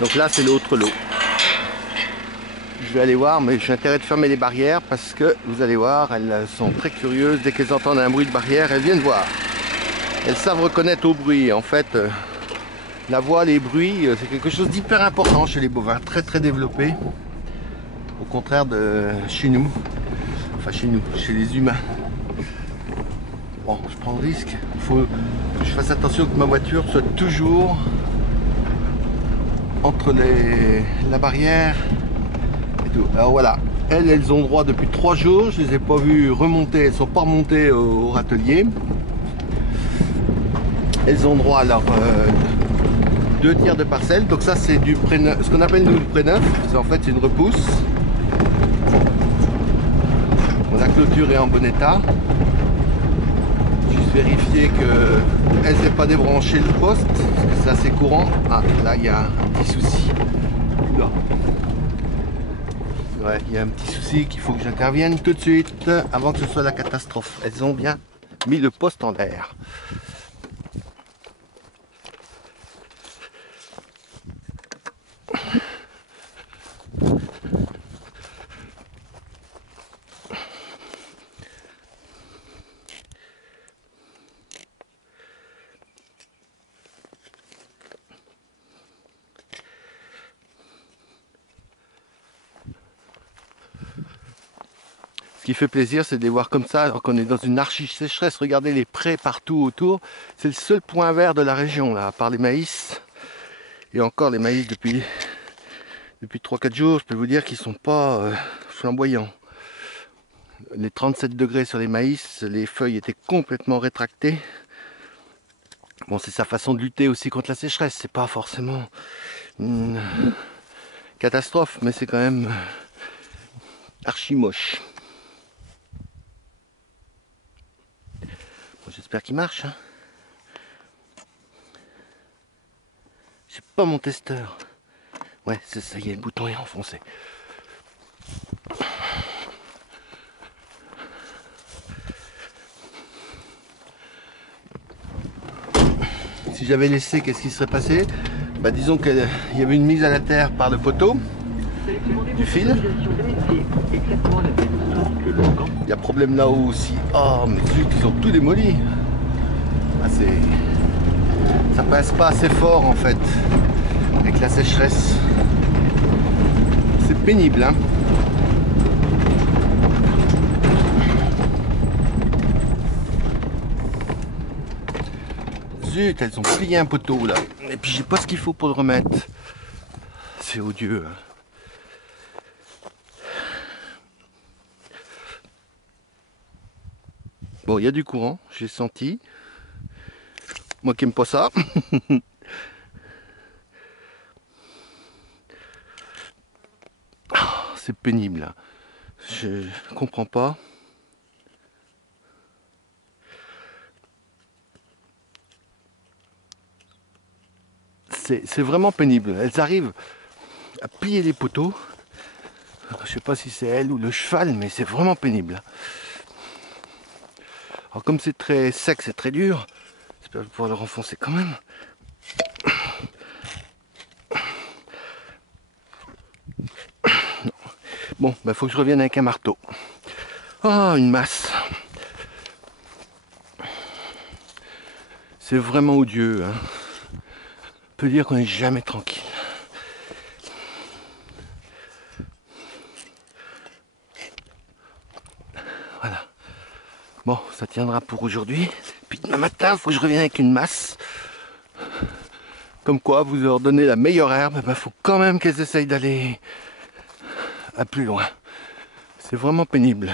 Donc là c'est l'autre lot. Je vais aller voir, mais j'ai intérêt de fermer les barrières parce que vous allez voir, elles sont très curieuses. Dès qu'elles entendent un bruit de barrière, elles viennent voir. Elles savent reconnaître au bruit. En fait, la voix, les bruits, c'est quelque chose d'hyper important chez les bovins, très très développé. Au contraire de chez nous, enfin chez nous, chez les humains. Bon, je prends le risque. Il faut que je fasse attention que ma voiture soit toujours entre la barrière et tout. Alors voilà, elles ont droit depuis 3 jours. Je les ai pas vues remonter, elles sont pas remontées au râtelier. Elles ont droit à leur 2 tiers de parcelle. Donc ça c'est du pré-neuf, ce qu'on appelle nous le pré-neuf. En fait c'est une repousse. La clôture est en bon état. Juste vérifier qu'elle ne s'est pas débranché le poste, parce que c'est assez courant. Ah là il y a un petit souci. Là. Ouais, il y a un petit souci qu'il faut que j'intervienne tout de suite avant que ce soit la catastrophe. Elles ont bien mis le poste en l'air. Ce qui fait plaisir, c'est de les voir comme ça, alors qu'on est dans une archi-sécheresse. Regardez les prés partout autour. C'est le seul point vert de la région, là, à part les maïs. Et encore, les maïs, depuis 3-4 jours, je peux vous dire qu'ils ne sont pas flamboyants. Les 37 degrés sur les maïs, les feuilles étaient complètement rétractées. Bon, c'est sa façon de lutter aussi contre la sécheresse. C'est pas forcément une catastrophe, mais c'est quand même archi moche. J'espère qu'il marche. Hein. J'ai pas mon testeur. Ouais, c'est ça y est, le bouton est enfoncé. Si j'avais laissé, qu'est-ce qui serait passé? Bah, disons qu'il y avait une mise à la terre par le poteau du fil. Il y a problème là-haut aussi. Oh, mais zut, ils ont tout démoli. Ah, ça passe pas assez fort en fait avec la sécheresse. C'est pénible, hein. Zut, elles ont plié un poteau là. Et puis j'ai pas ce qu'il faut pour le remettre. C'est odieux. Hein. Bon, il y a du courant, j'ai senti. Moi qui aime pas ça. C'est pénible. Là. Je comprends pas. C'est vraiment pénible. Elles arrivent à plier les poteaux. Je sais pas si c'est elle ou le cheval, mais c'est vraiment pénible. Alors comme c'est très sec, c'est très dur, j'espère pouvoir le renfoncer quand même. Bon, bah faut que je revienne avec un marteau. Oh, une masse. C'est vraiment odieux. Hein. On peut dire qu'on n'est jamais tranquille. Voilà. Bon, ça tiendra pour aujourd'hui. Puis demain matin, il faut que je revienne avec une masse. Comme quoi, vous leur donnez la meilleure herbe, il faut quand même qu'elles essayent d'aller à plus loin. C'est vraiment pénible.